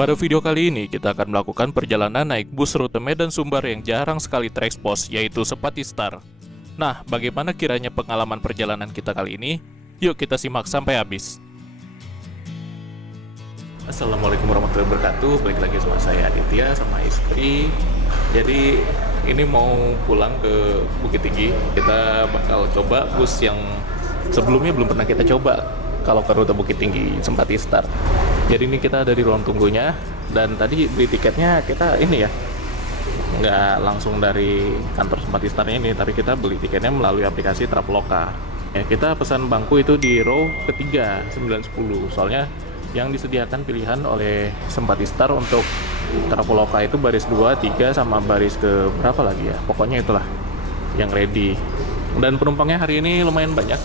Pada video kali ini, kita akan melakukan perjalanan naik bus rute Medan Sumbar yang jarang sekali terekspos, yaitu Sempati Star. Nah, bagaimana kiranya pengalaman perjalanan kita kali ini? Yuk kita simak sampai habis. Assalamualaikum warahmatullahi wabarakatuh. Balik lagi sama saya Aditya, sama istri. Jadi, ini mau pulang ke Bukit Tinggi. Kita bakal coba bus yang sebelumnya belum pernah kita coba kalau ke rute Bukit Tinggi Sempati Star. Jadi ini kita ada di ruang tunggunya, dan tadi beli tiketnya kita ini ya, nggak langsung dari kantor Sempati Star ini, tapi kita beli tiketnya melalui aplikasi Traveloka. Ya, kita pesan bangku itu di row ketiga 910, soalnya yang disediakan pilihan oleh Sempati Star untuk Traveloka itu baris 2, 3, sama baris ke berapa lagi ya, pokoknya itulah yang ready. Dan penumpangnya hari ini lumayan banyak,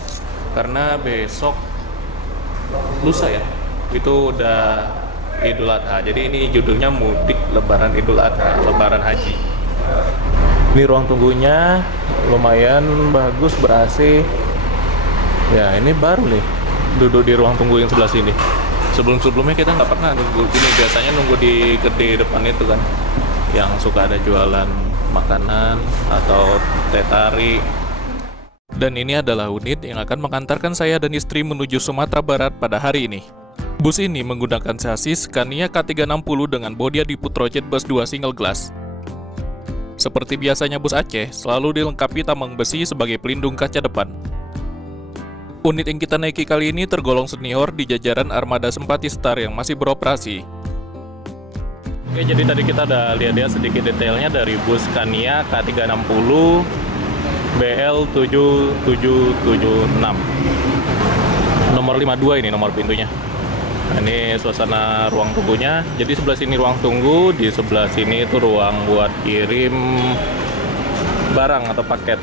karena besok lusa ya, itu udah Idul Adha. Jadi ini judulnya Mudik Lebaran Idul Adha, Lebaran Haji. Ini ruang tunggunya lumayan bagus, ber-AC. Ya, ini baru nih duduk di ruang tunggu yang sebelah sini. Sebelum-sebelumnya kita nggak pernah nunggu ini, biasanya nunggu di kedai depan itu kan, yang suka ada jualan makanan atau teh tarik. Dan ini adalah unit yang akan mengantarkan saya dan istri menuju Sumatera Barat pada hari ini. Bus ini menggunakan sasis Scania K360 dengan bodi Adiput Rojet Bus 2 single glass. Seperti biasanya bus Aceh, selalu dilengkapi tameng besi sebagai pelindung kaca depan. Unit yang kita naiki kali ini tergolong senior di jajaran armada Sempati Star yang masih beroperasi. Oke, jadi tadi kita udah lihat sedikit detailnya dari bus Scania K360 BL7776. Nomor 52 ini nomor pintunya. Nah, ini suasana ruang tunggunya. Jadi sebelah sini ruang tunggu, di sebelah sini itu ruang buat kirim barang atau paket.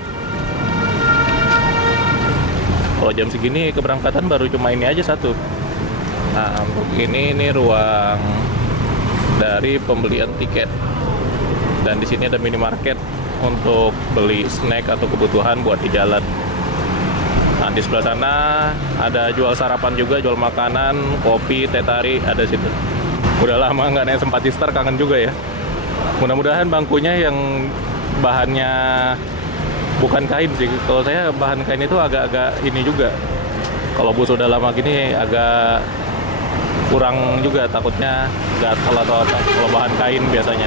Kalau jam segini keberangkatan baru cuma ini aja satu. Nah, untuk ini ruang dari pembelian tiket. Dan di sini ada minimarket untuk beli snack atau kebutuhan buat di jalan. Nah, di sebelah sana ada jual sarapan juga, jual makanan, kopi, teh tarik, ada situ. Udah lama nggak naik Sempati Star, kangen juga ya. Mudah-mudahan bangkunya yang bahannya bukan kain sih. Kalau saya bahan kain itu agak-agak ini juga. Kalau bus udah lama gini agak kurang juga, takutnya gatal atau apa. Kalau bahan kain biasanya.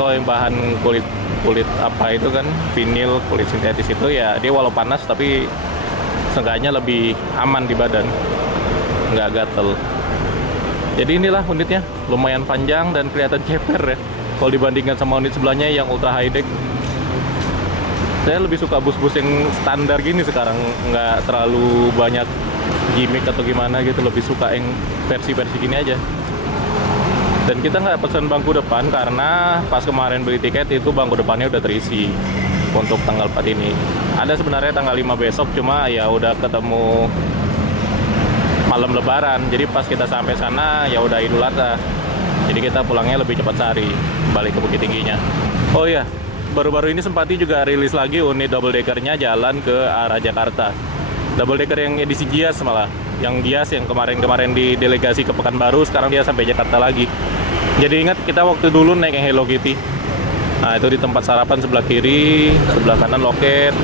Kalau yang bahan kulit apa itu kan, vinil, kulit sintetis itu ya dia walau panas tapi seenggaknya lebih aman di badan, nggak gatel. Jadi inilah unitnya, lumayan panjang dan kelihatan ceper ya kalau dibandingkan sama unit sebelahnya yang ultra high deck. Saya lebih suka bus-bus yang standar gini sekarang, nggak terlalu banyak gimmick atau gimana gitu, lebih suka yang versi-versi gini aja. Dan kita nggak pesan bangku depan karena pas kemarin beli tiket itu bangku depannya udah terisi untuk tanggal 4 ini. Ada sebenarnya tanggal 5 besok, cuma ya udah ketemu malam lebaran. Jadi pas kita sampai sana ya udah Idul Adha. Jadi kita pulangnya lebih cepat sehari, balik ke Bukit Tingginya. Oh iya, baru-baru ini Sempati juga rilis lagi unit double deckernya jalan ke arah Jakarta. Double decker yang edisi Gias malah. Yang Gias yang kemarin di delegasi ke Pekanbaru, sekarang dia sampai Jakarta lagi. Jadi ingat kita waktu dulu naik yang Hello Kitty. Nah, itu di tempat sarapan sebelah kiri, sebelah kanan loket.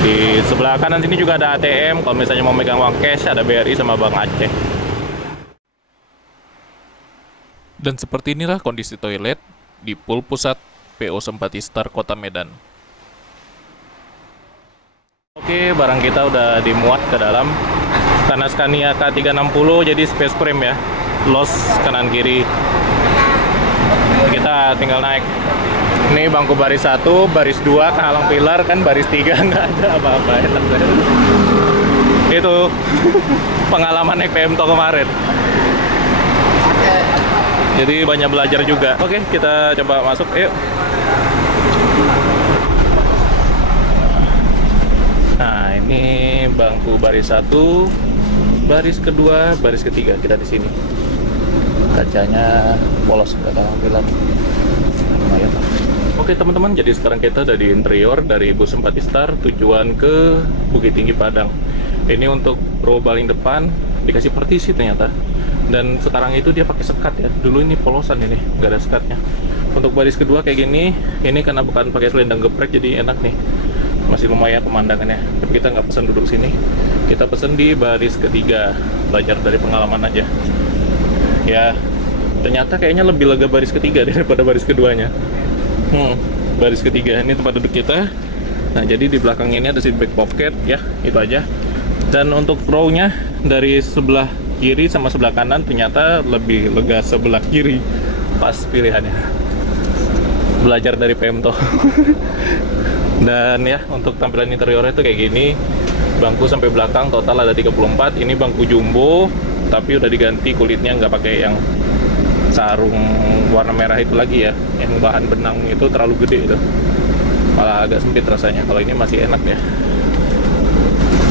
Di sebelah kanan sini juga ada ATM, kalau misalnya mau megang uang cash ada BRI sama Bank Aceh. Dan seperti inilah kondisi toilet di pool pusat PO Sempati Star Kota Medan. Oke, barang kita udah dimuat ke dalam. Karena Scania K360 jadi space frame ya, los kanan kiri. Kita tinggal naik. Ini bangku baris 1, baris 2 kehalang pilar kan, baris 3 nggak ada apa-apa ya. Itu pengalaman naik PMTO kemarin. Jadi banyak belajar juga. Oke, kita coba masuk, yuk. Nah, ini bangku baris 1, baris kedua, baris ketiga kita di sini. Kacanya polos, nggak ada pilar. Lumayan lah. Oke teman-teman, jadi sekarang kita ada di interior dari bus Sempati Star tujuan ke Bukit Tinggi Padang. Ini untuk row paling depan dikasih partisi ternyata. Dan sekarang itu dia pakai sekat ya. Dulu ini polosan ini, nggak ada sekatnya. Untuk baris kedua kayak gini, ini karena bukan pakai selendang geprek jadi enak nih. Masih lumayan pemandangannya. Tapi kita nggak pesan duduk sini. Kita pesen di baris ketiga. Belajar dari pengalaman aja. Ya, ternyata kayaknya lebih lega baris ketiga daripada baris keduanya. Baris ketiga ini tempat duduk kita. Nah, jadi di belakang ini ada seat back pocket ya, itu aja. Dan untuk row-nya dari sebelah kiri sama sebelah kanan ternyata lebih lega sebelah kiri. Pas pilihannya. Belajar dari Pemto. Dan ya, untuk tampilan interiornya itu kayak gini. Bangku sampai belakang total ada 34. Ini bangku jumbo, tapi udah diganti kulitnya, nggak pakai yang sarung warna merah itu lagi ya. Yang bahan benang itu terlalu gede itu. Malah agak sempit rasanya. Kalau ini masih enak ya.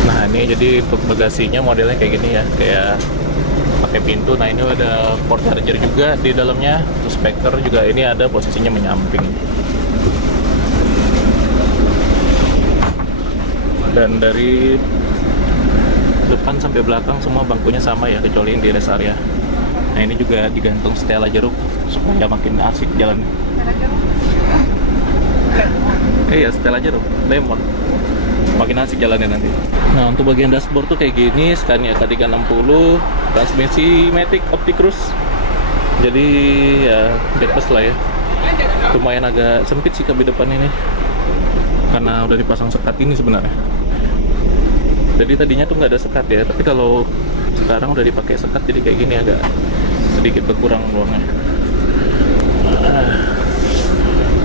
Nah, ini jadi untuk bagasinya modelnya kayak gini ya, kayak pakai pintu. Nah, ini ada port charger juga di dalamnya. Terus speaker juga ini ada, posisinya menyamping. Dan dari depan sampai belakang semua bangkunya sama ya, kecuali yang di rest area. Nah, ini juga digantung Stella jeruk supaya makin asik jalan. Iya, Stella jeruk, lemon. Makin asik jalannya nanti. Nah, untuk bagian dashboard tuh kayak gini, Scania K360, transmisi Matic Opti Cruise. Jadi ya bebas lah ya. Lumayan agak sempit sih kabin depan ini, karena udah dipasang sekat ini sebenarnya. Jadi tadinya tuh nggak ada sekat ya, tapi kalau sekarang udah dipakai sekat jadi kayak gini agak sedikit berkurang ruangnya.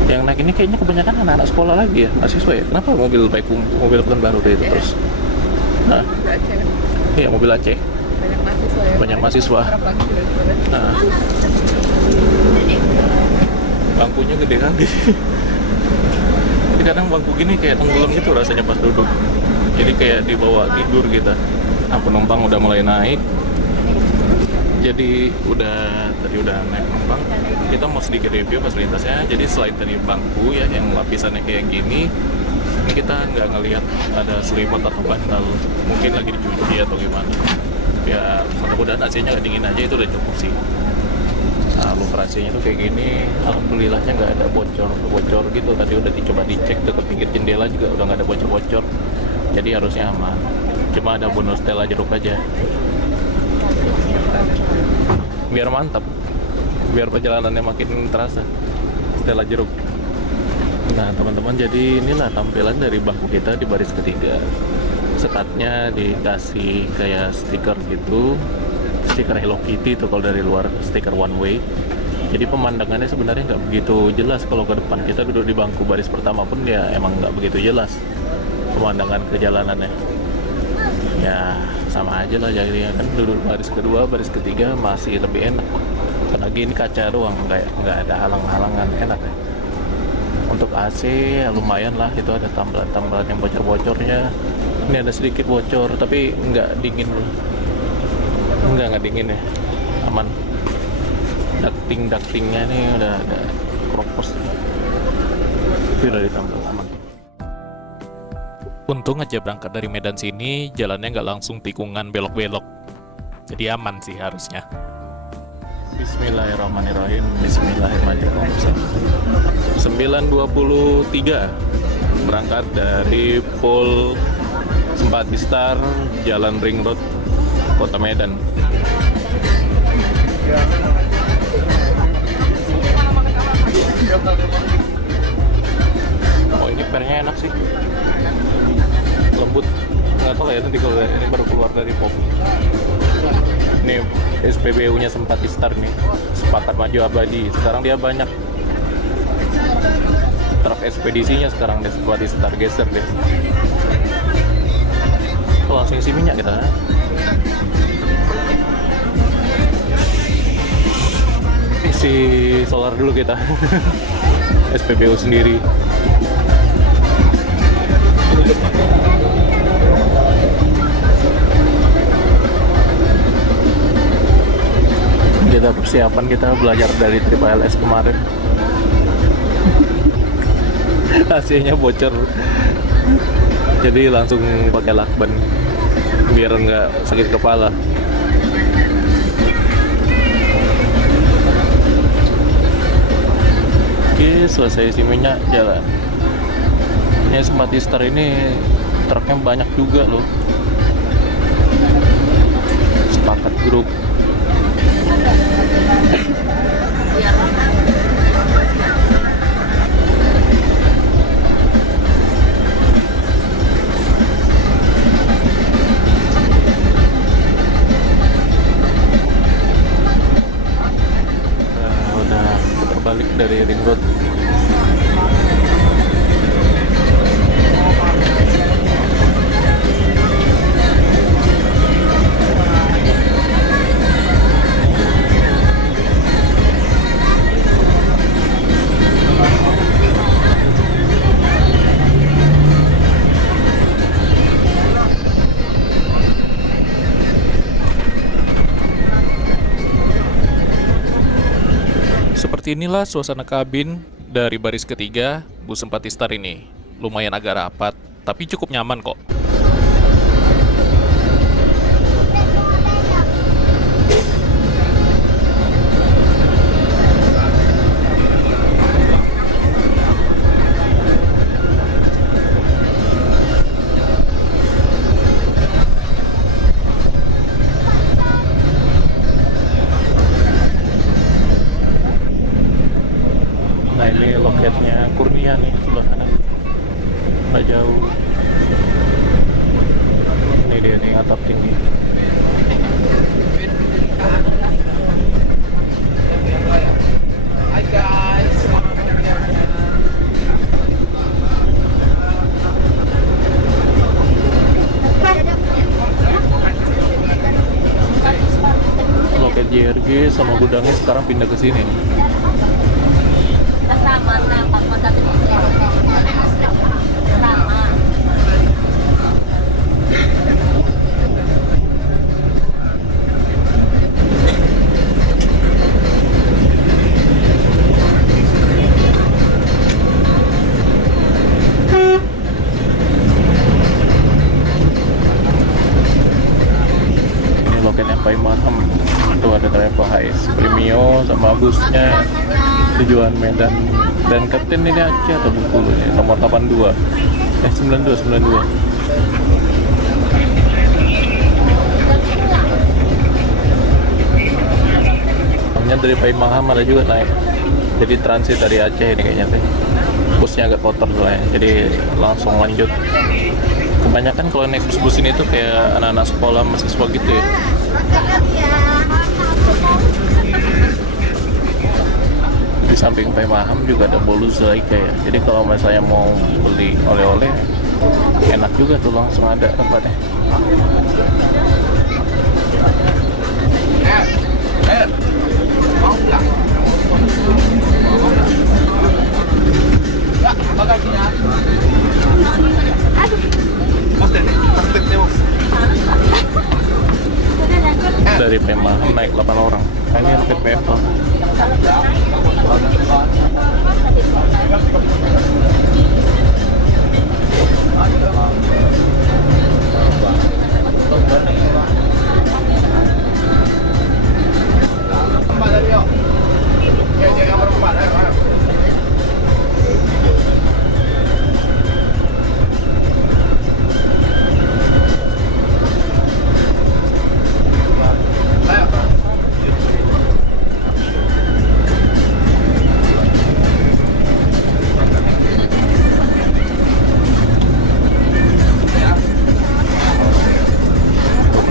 Yang naik ini kayaknya kebanyakan anak-anak sekolah lagi ya, mahasiswa ya. Kenapa mobil Pekanbaru itu terus? Nah, iya mobil Aceh. Banyak mahasiswa ya. Banyak mahasiswa. Nah, bangkunya gede kali. Tapi kadang bangku gini kayak tenggelam gitu rasanya pas duduk. Jadi kayak dibawa tidur gitu. Nah, penumpang udah mulai naik. Jadi tadi udah naik penumpang. Kita mau sedikit review fasilitasnya. Jadi selain dari bangku ya yang lapisannya kayak gini, ini kita nggak ngelihat ada selimut atau bantal. Mungkin lagi dicuci atau gimana. Ya mudah-mudahan AC-nya nggak dingin aja, itu udah cukup sih. Nah, AC-nya tuh kayak gini, alhamdulillahnya nggak ada bocor gitu. Tadi udah dicoba dicek ke pinggir jendela juga udah nggak ada bocor-bocor. Jadi harusnya aman. Cuma ada bonus Stella jeruk aja. Biar mantap, biar perjalanannya makin terasa. Stella jeruk. Nah teman-teman, jadi inilah tampilan dari bangku kita di baris ketiga. Sekatnya dikasih kayak stiker gitu, stiker Hello Kitty tuh kalau dari luar, stiker one way. Jadi pemandangannya sebenarnya nggak begitu jelas kalau ke depan. Kita duduk di bangku baris pertama pun ya emang nggak begitu jelas pemandangan kejalanannya. Ya sama aja lah, jadi kan duduk baris kedua, baris ketiga masih lebih enak. Apalagi ini kaca doang, nggak ada halang-halangan, enak ya. Untuk AC ya lumayan lah, itu ada tambalan-tambalan yang bocor-bocornya. Ini ada sedikit bocor, tapi nggak dingin, nggak dingin ya, aman. Ductingnya nih udah ada kropos, tapi udah ditambal aman. Untung aja berangkat dari Medan sini, jalannya nggak langsung tikungan belok-belok. Jadi aman sih harusnya. Bismillahirrahmanirrahim. Bismillahirrahmanirrahim. 9.23 berangkat dari Pol Sempati Star, Jalan Ring Road, Kota Medan. Oh, ini pernya enak sih, lembut. Nggak tahu ya nanti kalau ini baru keluar dari POP. Ini SPBU-nya Sempati Star nih, Sepakat Maju Abadi. Sekarang dia banyak truk ekspedisinya sekarang deh, Sempati Star, geser deh. Oh, langsung isi minyak kita. Isi solar dulu kita. SPBU sendiri. Kita persiapan, kita belajar dari trip ALS kemarin. AC-nya bocor, jadi langsung pakai lakban biar nggak sakit kepala. selesai isi minyak jalan. Ini Simpati Star ini truknya banyak juga loh. Sepakat Grup. Udah putar balik dari Ring Road. Seperti inilah suasana kabin dari baris ketiga bus Simpati Star ini. Lumayan agak rapat, tapi cukup nyaman kok. Nah ini loketnya Kurnia nih, sebelah kanan, nggak jauh. Ini dia nih, atap tinggi. Hi guys. Loket JRG sama gudangnya sekarang pindah ke sini. Ini loketnya Pai Maham. Tuh ada travel high Premio sama busnya tujuan Medan dan kapten ini Aceh atau Bengkulu nih, nomor 82 92. Namanya dari Pai Maham ada juga naik, jadi transit dari Aceh ini kayaknya sih. Busnya agak kotor soalnya, jadi langsung lanjut. Kebanyakan kalau naik bus-bus ini tuh kayak anak-anak sekolah mahasiswa gitu ya. Di samping Pai Maham juga ada Bolu Zulaika ya. Jadi kalau misalnya mau beli oleh-oleh, enak juga tuh, langsung ada tempatnya. Mau nggak? Ya, bagasinya. Dari Pai Maham naik 8 orang. Nah, ini loket PFL.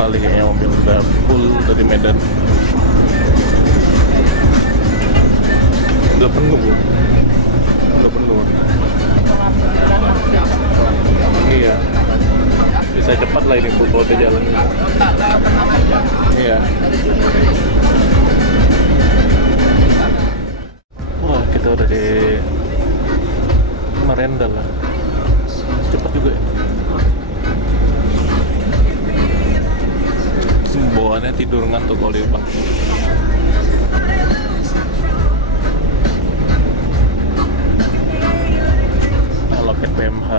Kayaknya mobil udah full dari Medan, udah penuh. Iya, bisa cepat lah ini kalau udah jalan. Iya. Wah, kita udah di Marenda lah, cepat juga ya. Bawaannya tidur ngantuk kalau di bang. Loket PMH.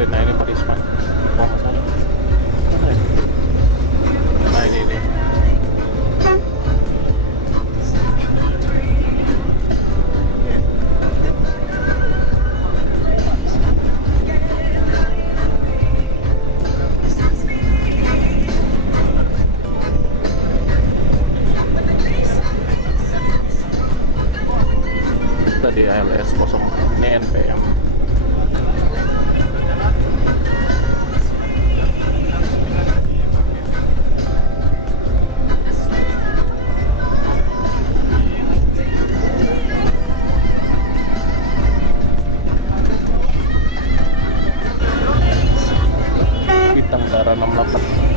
Oke, nah ini Parisma. Oh, nggak salah. Mana ya? Nah ini. Tadi ALS 0, ini NPM. Bintang Dara 68.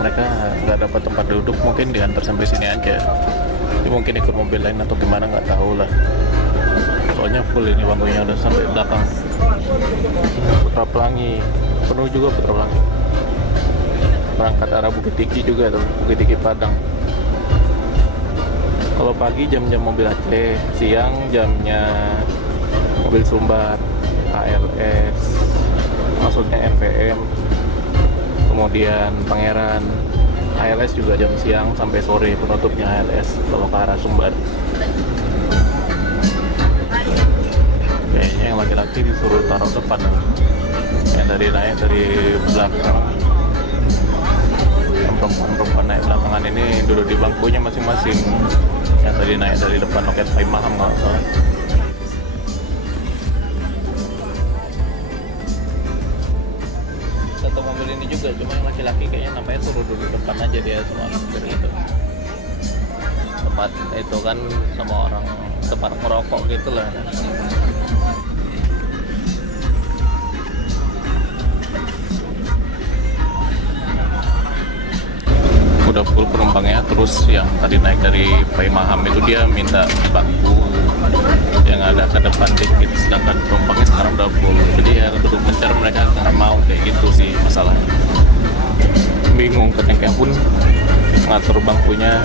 Mereka nggak dapat tempat duduk, mungkin diantar sampai sini aja. Jadi mungkin ikut mobil lain atau gimana, nggak tahu lah. Soalnya full ini bangkunya udah sampai belakang. Putra Pelangi penuh juga, Putra Pelangi. Berangkat arah Bukit Tinggi juga tuh, Bukit Tinggi Padang. Kalau pagi jam-jam mobil Aceh, siang jamnya mobil Sumbar, ALS, maksudnya NPM. Kemudian Pangeran. ALS juga jam siang sampai sore penutupnya ALS kalau ke arah Sumbar. Kayaknya yang laki-laki disuruh taruh depan, yang tadi naik dari belakang. Yang perempuan naik belakangan ini duduk di bangkunya masing-masing. Yang tadi naik dari depan loket Pai Maham nggak salah. Satu mobil ini juga, cuma yang laki-laki kayaknya nampaknya suruh duduk depan aja dia semua hampir gitu. Tempat itu kan sama orang tempat merokok gitu lah. Udah full penumpangnya, terus yang tadi naik dari Pai Maham itu dia minta bangku yang ada ke depan dikit, sedangkan penumpangnya sekarang udah full. Jadi ya duduk mencar mereka nggak mau kayak gitu sih masalahnya. Bingung, ketinggian pun ngatur bangkunya.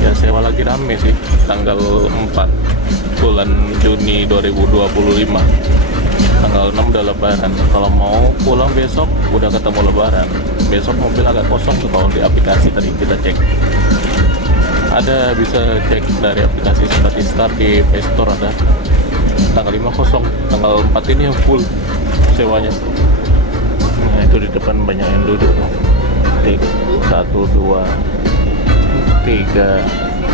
Ya sewa lagi rame sih, tanggal 4 bulan Juni 2025. Tanggal 6 udah lebaran. Kalau mau pulang besok udah ketemu lebaran. Besok mobil agak kosong tuh kalau di aplikasi tadi kita cek. Ada, bisa cek dari aplikasi Sebat Instar di Play Store ada. Tanggal 5 kosong, tanggal 4 ini yang full sewanya. Nah itu di depan banyak yang duduk. 1, 2, 3,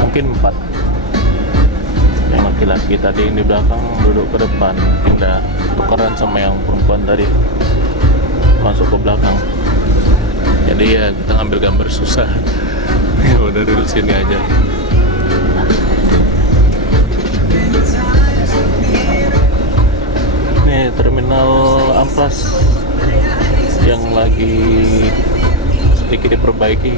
mungkin 4. Yang laki-laki tadi yang di belakang duduk ke depan, pindah tukeran sama yang perempuan tadi masuk ke belakang. Jadi ya kita ngambil gambar susah. Ya udah duduk sini aja. lagi diperbaiki.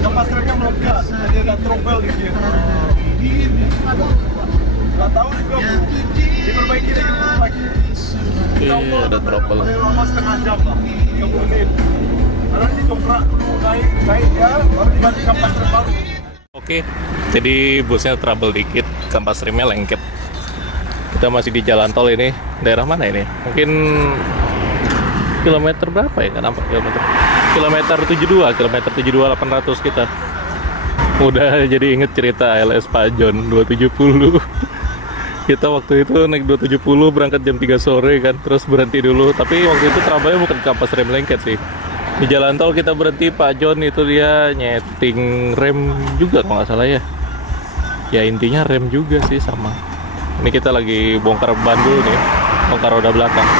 Kapasnya melekat, jadi ada trouble gitu ya. Nggak tahu juga bu, diperbaiki lagi, diperbaiki. Iya, ada trouble. Paling lama setengah jam lah, 30 menit. Karena didongkrak dulu naik ya, baru diganti kampas rem baru. Oke, jadi busnya trouble dikit, kampas remnya lengket. Kita masih di jalan tol ini, daerah mana ini? Mungkin kilometer berapa ya? Nggak nampak kilometer. Kilometer 72 800 kita. Udah jadi inget cerita ALS Pajon 270. Kita waktu itu naik 270 berangkat jam 3 sore kan, terus berhenti dulu. Tapi waktu itu trouble bukan kampas rem lengket sih. Di jalan tol kita berhenti, Pak John itu dia nyeting rem juga kalau nggak salah ya. Ya intinya rem juga sih sama. Ini kita lagi bongkar ban dulu nih, bongkar roda belakang.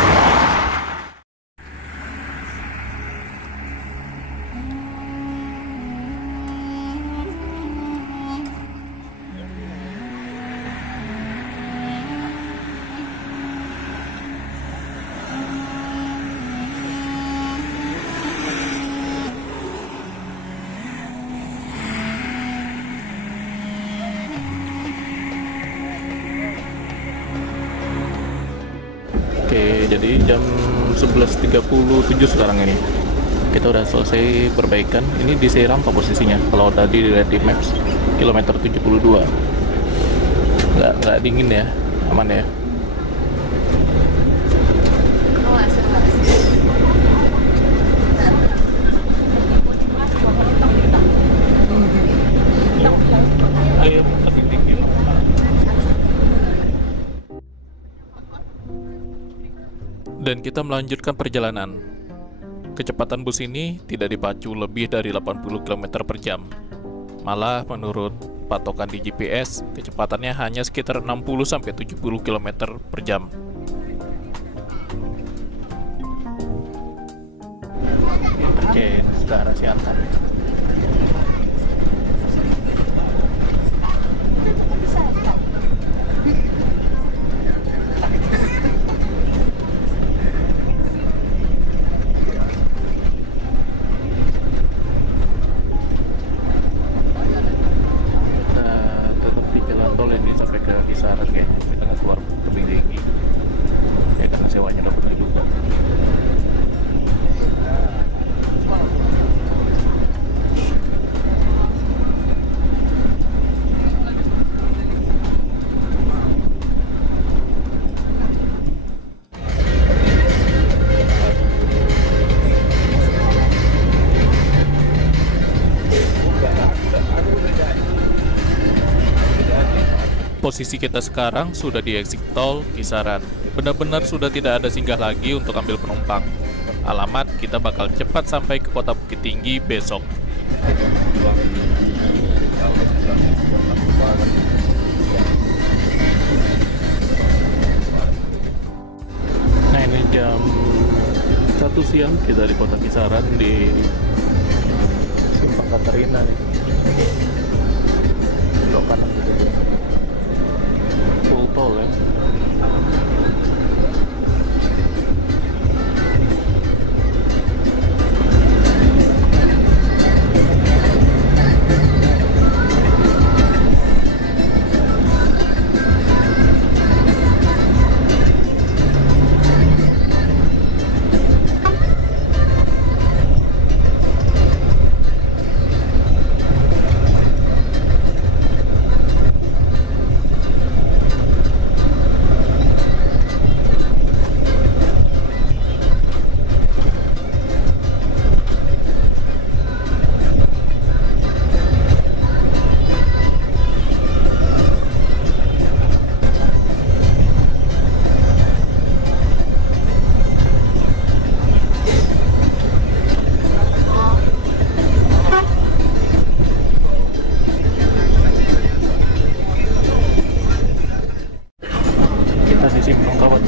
Oke, jadi jam 11.37 sekarang ini. Kita udah selesai perbaikan. Ini di Serampa posisinya. Kalau tadi dilihat di Maps, kilometer 72. Nggak dingin ya, aman ya. Dan kita melanjutkan perjalanan. Kecepatan bus ini tidak dipacu lebih dari 80 km per jam. Malah menurut patokan di GPS, kecepatannya hanya sekitar 60-70 km per jam. Oke, ke arah Siantar. Kisaran kayaknya kita nggak keluar tebing tinggi ya karena sewanya udah penuh juga. Posisi kita sekarang sudah di exit tol Kisaran. Benar-benar sudah tidak ada singgah lagi untuk ambil penumpang. Alamat kita bakal cepat sampai ke kota Bukit Tinggi besok. Nah ini jam 1 siang kita di kota Kisaran di Simpang Katarina nih. Belok kanan gitu ya. Full tol ya. Simpang Kawat.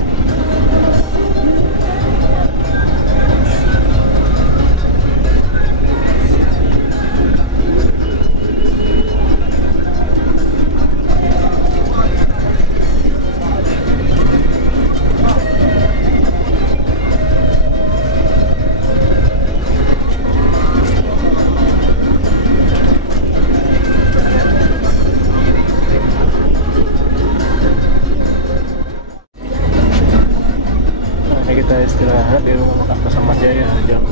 Kita istirahat di rumah makan Pasaman Jaya jam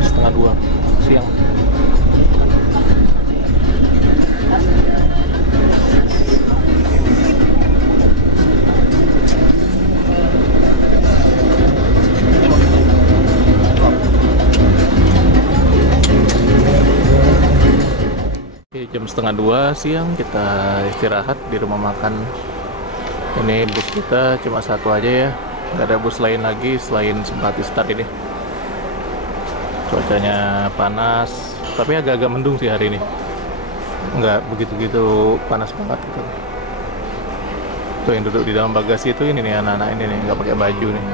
1:30 siang. Oke, jam 1:30 siang kita istirahat di rumah makan. Ini bus kita cuma satu aja ya. Nggak ada bus lain lagi selain Simpati Start ini. Cuacanya panas, tapi agak-agak mendung sih hari ini. Nggak begitu-begitu panas banget gitu. Tuh yang duduk di dalam bagasi itu ini nih anak-anak ini nih nggak pakai baju nih.